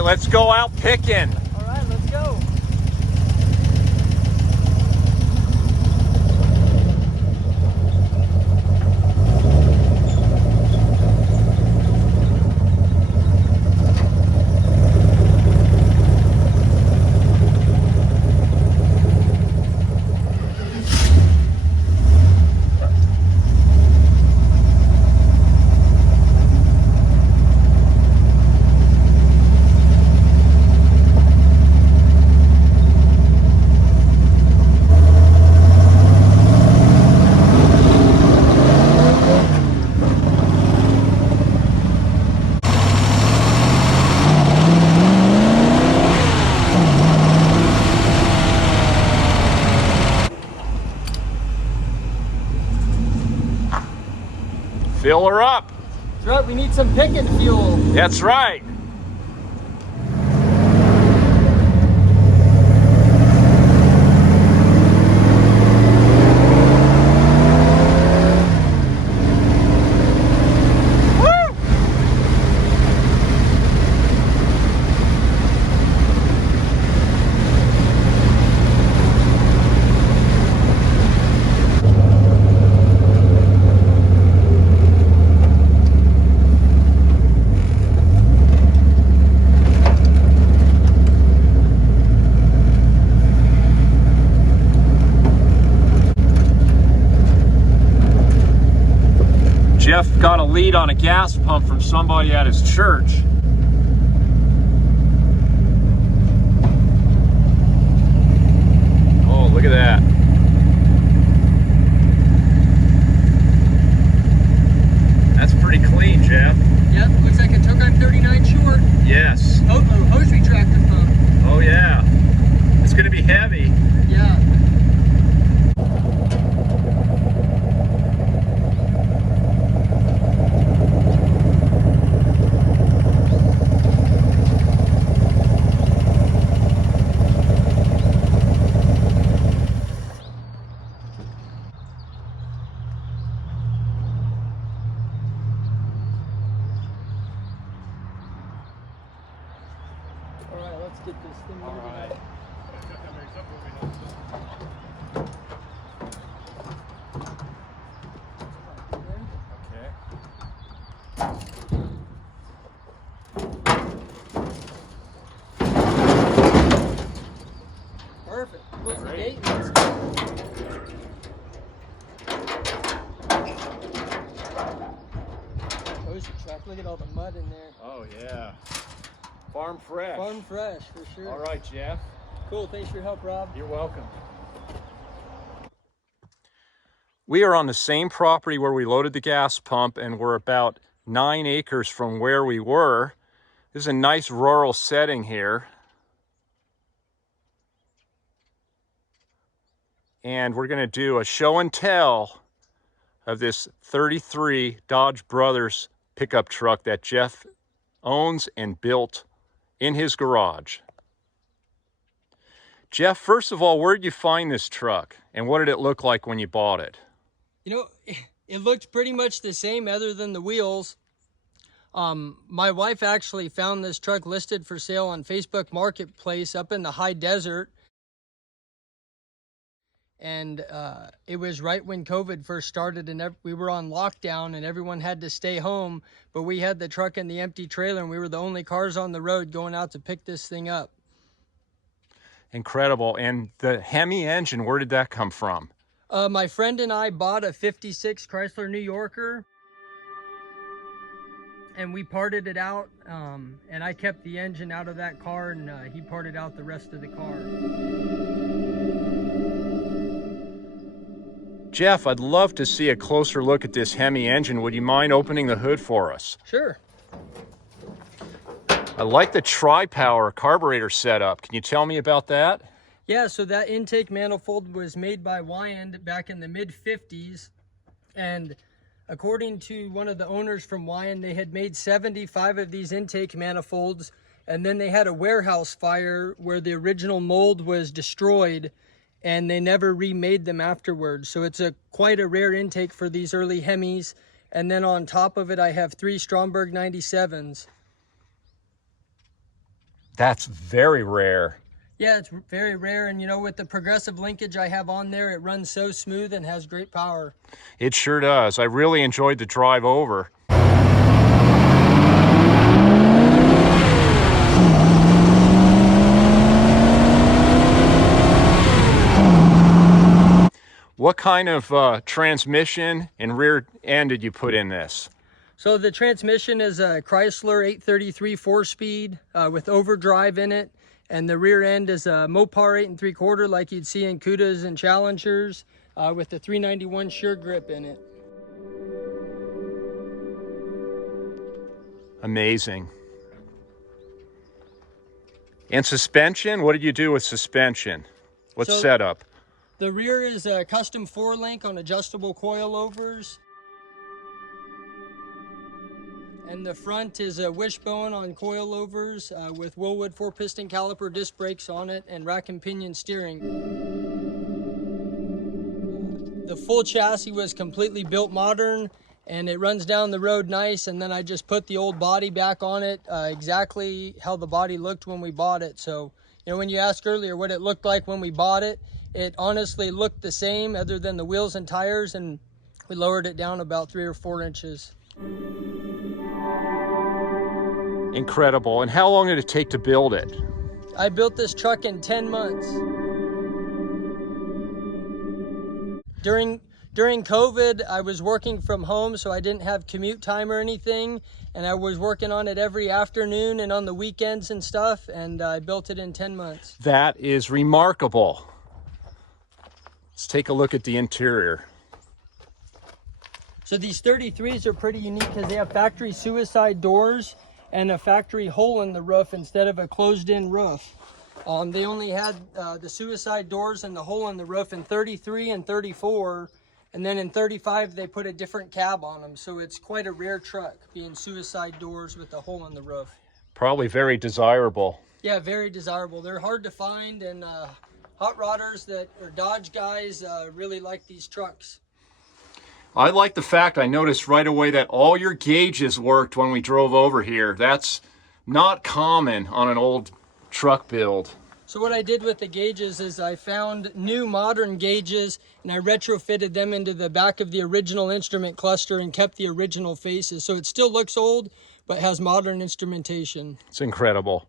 right, let's go out picking. All right, let's go. Fill her up. That's right, we need some Pickin fuel. That's right. Jeff got a lead on a gas pump from somebody at his church. Oh, look at that. That's pretty clean, Jeff. Yep, looks like it took on 39 short. Yes. Oh, hosiery tractor pump. Oh, yeah. It's going to be heavy. Yeah. All right, let's get this thing moving. All right. Perfect. Close the Great. gate. Let's hosiery track. Look at all the mud in there. Oh, yeah. Farm fresh. Farm fresh, for sure. All right, Jeff. Cool, thanks for your help, Rob. You're welcome. We are on the same property where we loaded the gas pump, and we're about 9 acres from where we were. This is a nice rural setting here. And we're going to do a show and tell of this 33 Dodge Brothers pickup truck that Jeff owns and built in his garage. Jeff, first of all, where did you find this truck and what did it look like when you bought it? You know, it looked pretty much the same other than the wheels. My wife actually found this truck listed for sale on Facebook Marketplace up in the high desert. And it was right when COVID first started and we were on lockdown and everyone had to stay home. But we had the truck in the empty trailer and we were the only cars on the road going out to pick this thing up. Incredible. And the Hemi engine, where did that come from? My friend and I bought a 56 Chrysler New Yorker. And we parted it out. And I kept the engine out of that car and he parted out the rest of the car. Jeff, I'd love to see a closer look at this Hemi engine. Would you mind opening the hood for us? Sure. I like the tri-power carburetor setup. Can you tell me about that? Yeah, so that intake manifold was made by Wyand back in the mid-50s. And according to one of the owners from Wyand, they had made 75 of these intake manifolds. And then they had a warehouse fire where the original mold was destroyed. And they never remade them afterwards. So it's quite a rare intake for these early Hemis. And then on top of it, I have 3 Stromberg 97s. That's very rare. Yeah, it's very rare, and you know, with the progressive linkage I have on there, it runs so smooth and has great power. It sure does. I really enjoyed the drive over. What kind of transmission and rear end did you put in this? So the transmission is a Chrysler 833 4-speed with overdrive in it, and the rear end is a Mopar 8 3/4 like you'd see in Cudas and Challengers with the 391 Sure Grip in it. Amazing. And suspension? What did you do with suspension? What's setup? The rear is a custom 4-link on adjustable coilovers. And the front is a wishbone on coilovers with Willwood 4-piston caliper disc brakes on it and rack and pinion steering. The full chassis was completely built modern, and it runs down the road nice, and then I just put the old body back on it exactly how the body looked when we bought it. So, you know, when you asked earlier what it looked like when we bought it, it honestly looked the same other than the wheels and tires, and we lowered it down about 3 or 4 inches. Incredible. And how long did it take to build it? I built this truck in 10 months. During COVID, I was working from home, so I didn't have commute time or anything, and I was working on it every afternoon and on the weekends and stuff, and I built it in 10 months. That is remarkable. Let's take a look at the interior. So these 33s are pretty unique because they have factory suicide doors and a factory hole in the roof instead of a closed-in roof. They only had the suicide doors and the hole in the roof in 33 and 34, and then in 35 they put a different cab on them. So it's quite a rare truck, being suicide doors with a hole in the roof. Probably very desirable. Yeah, very desirable. They're hard to find, and hot rodders that are Dodge guys really like these trucks. I like the fact I noticed right away that all your gauges worked when we drove over here. That's not common on an old truck build. So what I did with the gauges is I found new modern gauges and I retrofitted them into the back of the original instrument cluster and kept the original faces. So it still looks old, but has modern instrumentation. It's incredible.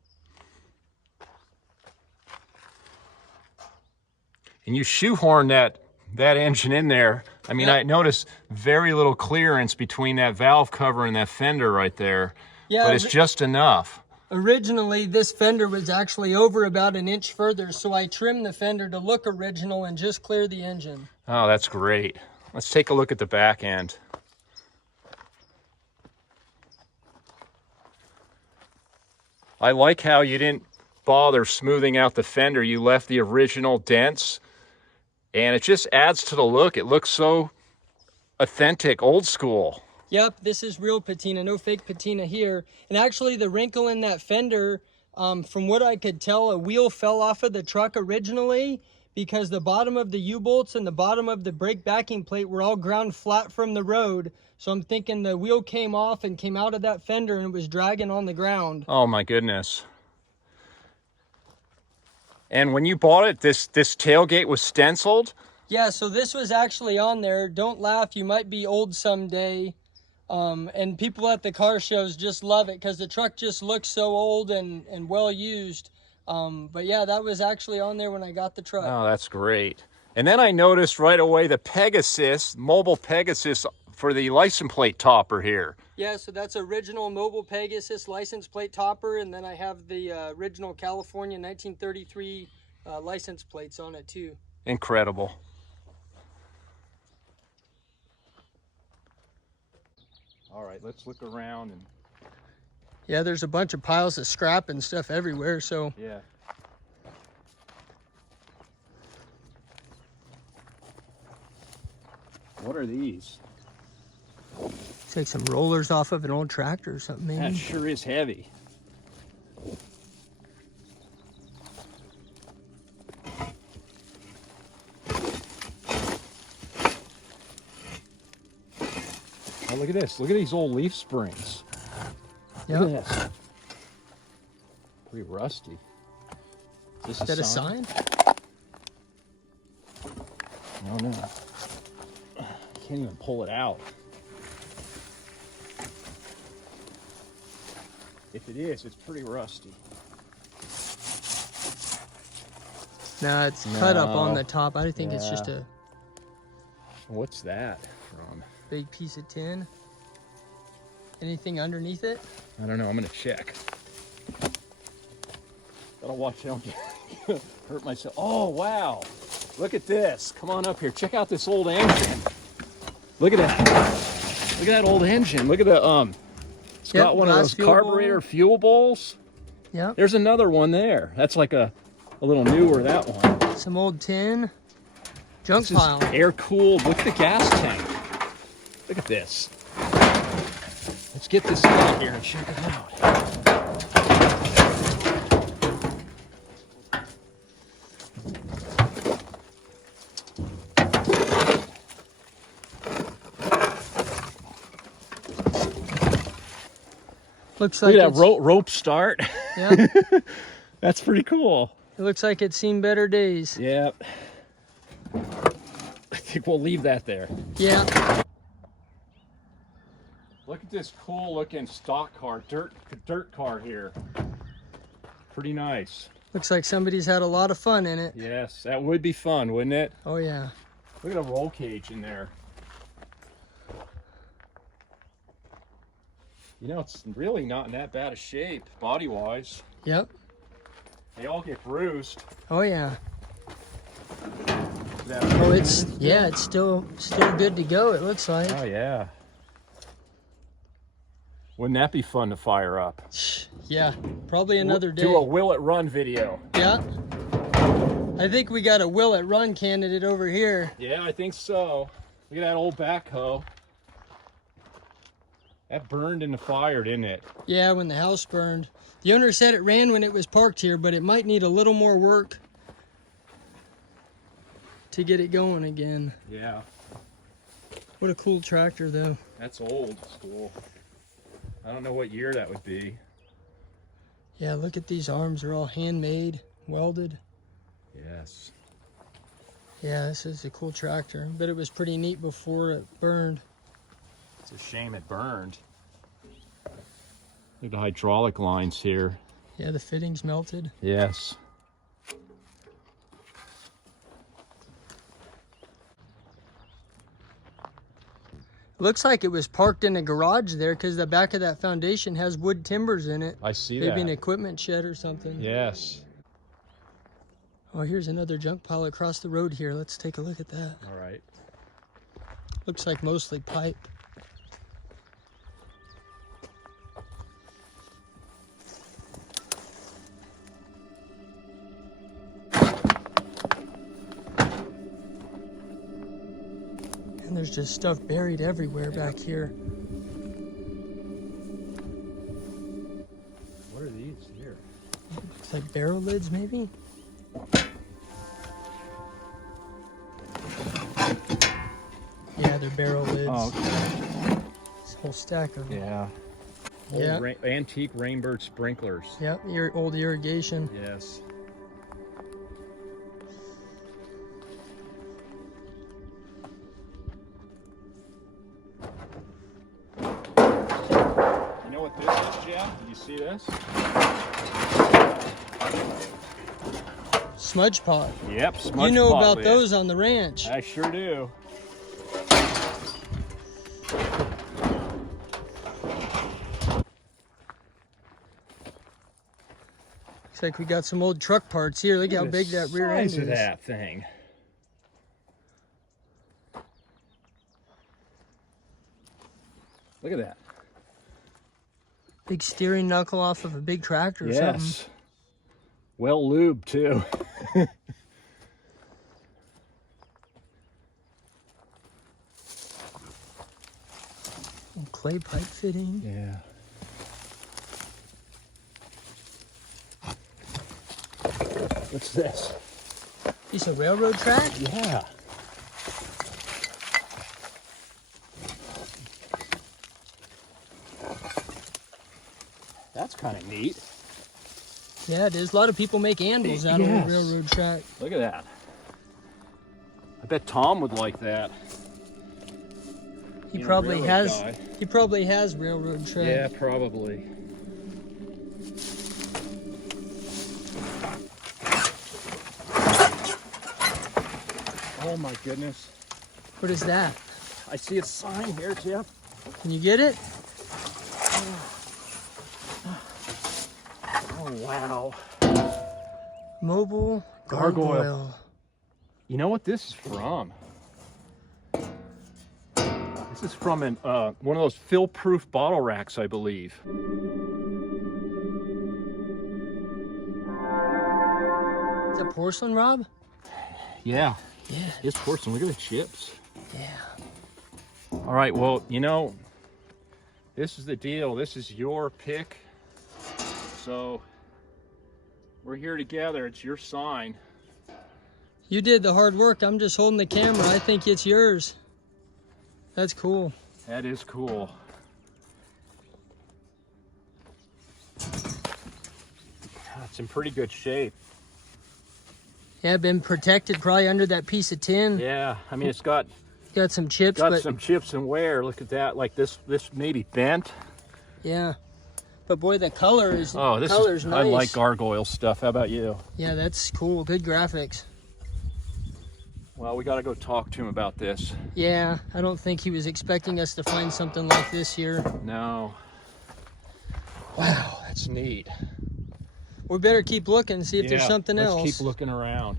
And you shoehorn that engine in there. I mean, I noticed very little clearance between that valve cover and that fender right there, but it's just enough. Originally, this fender was actually over about an inch further, so I trimmed the fender to look original and just clear the engine. Oh, that's great. Let's take a look at the back end. I like how you didn't bother smoothing out the fender. You left the original dents, and it just adds to the look. It looks so authentic, old school. Yep, this is real patina, no fake patina here. And actually the wrinkle in that fender, from what I could tell, a wheel fell off of the truck originally because the bottom of the U-bolts and the bottom of the brake backing plate were all ground flat from the road. So I'm thinking the wheel came off and came out of that fender and it was dragging on the ground. Oh my goodness. And when you bought it, this tailgate was stenciled? Yeah, so this was actually on there. Don't laugh, you might be old someday. And people at the car shows just love it because the truck just looks so old and well used. But yeah, that was actually on there when I got the truck. Oh, that's great. And then I noticed right away the Pegasus, mobile Pegasus for the license plate topper here. Yeah, so that's original mobile Pegasus license plate topper, and then I have the original California 1933 license plates on it too. Incredible. All right, let's look around. And yeah, there's a bunch of piles of scrap and stuff everywhere, so. Yeah. What are these? Take some rollers off of an old tractor or something, maybe. That sure is heavy. Oh, look at this. Look at these old leaf springs. Yep. Look at this. Pretty rusty. Is that a sign? I don't know. I can't even pull it out. If it is, it's pretty rusty. No, it's cut up on the top. I think it's just a What's that from? big piece of tin. Anything underneath it? I don't know. I'm gonna check. Gotta watch out. Hurt myself. Oh wow! Look at this. Come on up here. Check out this old engine. Look at that. Look at that old engine. Look at the It's got one of those carburetor fuel bowls. Yep. There's another one there. That's like a little newer, that one. Some old tin. Junk This pile. is air cooled. Look at the gas tank. Look at this. Let's get this out here and check it out. Looks like Look at that rope start. Yeah. That's pretty cool. It looks like it's seen better days. Yep. I think we'll leave that there. Yeah. Look at this cool looking stock car, dirt car here. Pretty nice. Looks like somebody's had a lot of fun in it. Yes, that would be fun, wouldn't it? Oh yeah. Look at a roll cage in there. You know, it's really not in that bad a shape, body-wise. Yep. They all get bruised. Oh yeah. Oh, it's still good to go. It looks like. Oh yeah. Wouldn't that be fun to fire up? Yeah, probably another day. Do a will it run video. Yeah. I think we got a will it run candidate over here. Yeah, I think so. Look at that old backhoe. That burned in the fire, didn't it? Yeah, when the house burned. The owner said it ran when it was parked here, but it might need a little more work to get it going again. Yeah. What a cool tractor, though. That's old school. I don't know what year that would be. Yeah, look at these arms. They're all handmade, welded. Yes. Yeah, this is a cool tractor. But it was pretty neat before it burned. It's a shame it burned. Look at the hydraulic lines here. Yeah, the fittings melted. Yes. Looks like it was parked in a garage there because the back of that foundation has wood timbers in it. I see Maybe that. an equipment shed or something. Yes. Oh, here's another junk pile across the road here. Let's take a look at that. All right. Looks like mostly pipe. And there's just stuff buried everywhere back here. What are these here? Looks like barrel lids, maybe? Yeah, they're barrel lids. Oh, okay. This whole stack of them. Yeah. Yeah. Old antique Rainbird sprinklers. Yep, old irrigation. Yes. You know what this is, Jeff? Did you see this? Smudge pot. Yep, smudge You know pot about lid. those on the ranch. I sure do. Looks like we got some old truck parts here. Look how big that rear end is. Size of that thing. Look at that. Big steering knuckle off of a big tractor or something. Yes. Well lubed too. Old clay pipe fitting. Yeah. What's this? Piece of railroad track? Yeah. That's kind of neat. Yeah, it is. A lot of people make anvils out of a railroad track. Look at that. I bet Tom would like that. He probably has. He probably has railroad track. Yeah, probably. Oh my goodness. What is that? I see a sign here, Jeff. Can you get it? Oh wow. Mobile gargoyle. You know what this is from? This is from one of those fill-proof bottle racks, I believe. Is that porcelain, Rob? Yeah. Yeah. It's porcelain. Look at the chips. Yeah. All right, well, you know, this is the deal. This is your pick. So we're here together. It's your sign. You did the hard work. I'm just holding the camera. I think it's yours. That's cool. That is cool. It's in pretty good shape. Yeah, been protected probably under that piece of tin. Yeah, I mean, it's got some chips. Some chips and wear. Look at that. Like this may be bent. Yeah. But boy, the color is color's nice. I like gargoyle stuff. How about you? Yeah, that's cool. Good graphics. Well, we got to go talk to him about this. Yeah, I don't think he was expecting us to find something like this here. No. Wow, that's neat. We better keep looking, see if there's something else. Let's keep looking around.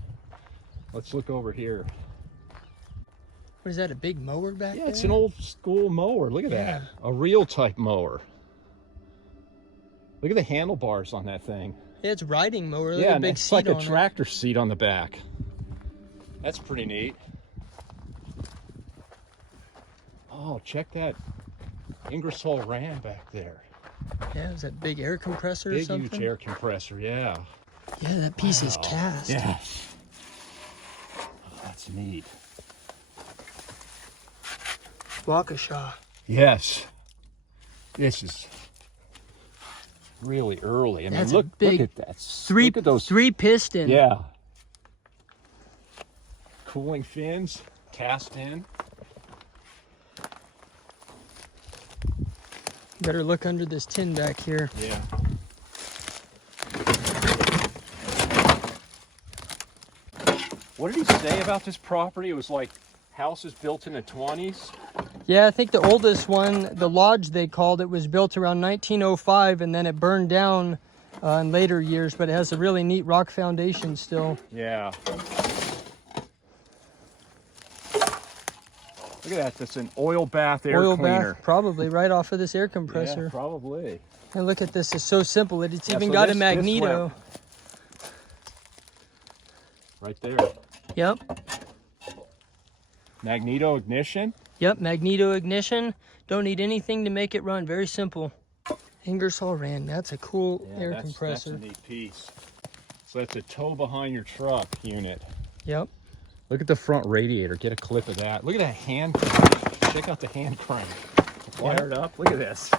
Let's look over here. What is that, a big mower back there? Yeah, it's an old school mower. Look at that. A real type mower. Look at the handlebars on that thing. Yeah, it's riding mower. Look Yeah, at the big it's seat like a on it. tractor seat on the back. That's pretty neat. Oh, check that Ingersoll Rand back there. Yeah, is that big air compressor or something? Big, huge air compressor, yeah. Yeah, that piece is cast. Yeah. Oh, that's neat. Waukesha. Yes. This is really early. I mean, look at that. Look at those. 3 piston. Yeah. Cooling fins, cast in. Better look under this tin back here. Yeah. What did he say about this property? It was like houses built in the 20s. Yeah, I think the oldest one, the lodge they called it, was built around 1905, and then it burned down in later years, but it has a really neat rock foundation still. Yeah. Look at that. That's an oil bath air cleaner. Bath, probably right off of this air compressor. Yeah, probably. And look at this. It's so simple. It's even got a magneto. Right there. Yep. Magneto ignition. Yep, magneto ignition. Don't need anything to make it run. Very simple. Ingersoll Rand. That's a cool air compressor. That's a neat piece. So that's a tow behind your truck unit. Yep. Look at the front radiator. Get a clip of that. Look at that hand crank. Check out the hand crank. Wired up. Look at this.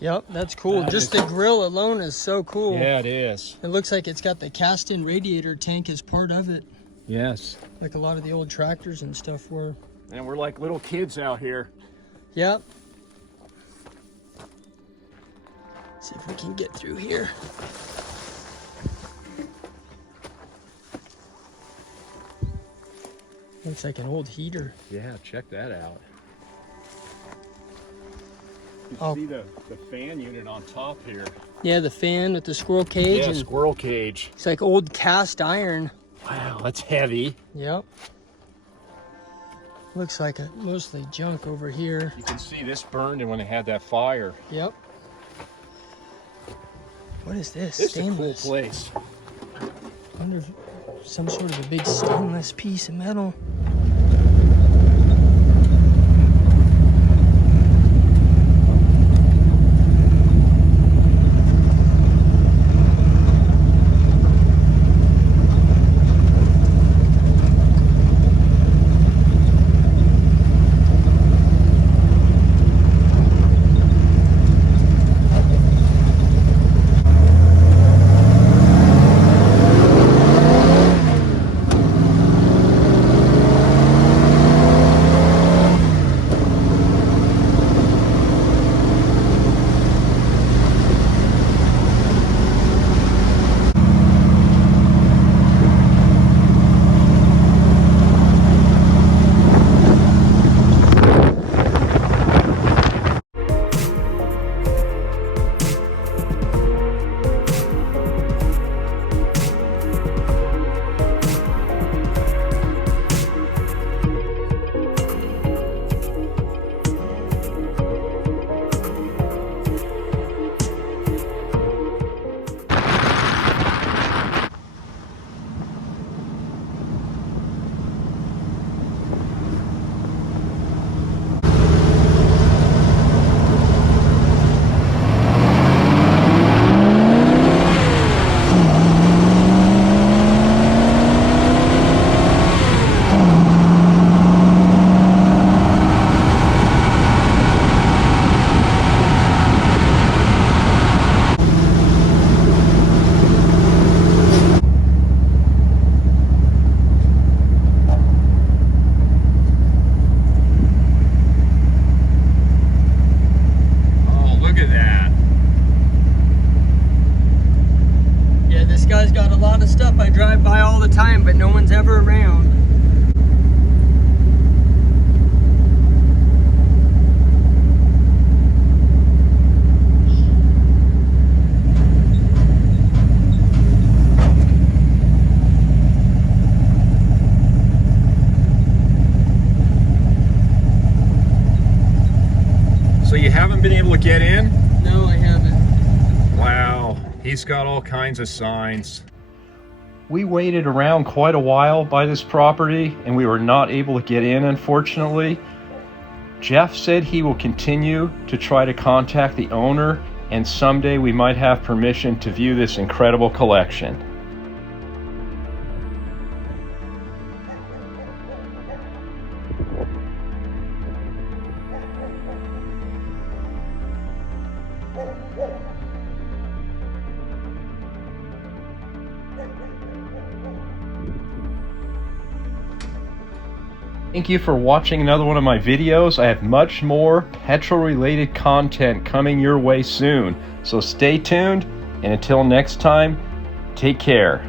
Yep, that's cool. Just the grill alone is so cool. Yeah, it is. It looks like it's got the cast-in radiator tank as part of it. Yes. Like a lot of the old tractors and stuff were. And we're like little kids out here. Yep. See if we can get through here. Looks like an old heater. Yeah, check that out. You can see the fan unit on top here. Yeah, the fan with the squirrel cage. Yeah, and squirrel cage. It's like old cast iron. Wow, that's heavy. Yep. Looks like a mostly junk over here. You can see this burned when they had that fire. Yep. What is this? This Stainless. is a cool place. I wonder if some sort of a big stainless piece of metal. never around. So you haven't been able to get in? No, I haven't. Wow, he's got all kinds of signs. We waited around quite a while by this property and we were not able to get in, unfortunately. Jeff said he will continue to try to contact the owner, and someday we might have permission to view this incredible collection. Thank you for watching another one of my videos. I have much more petrol related content coming your way soon. So stay tuned, and until next time, take care.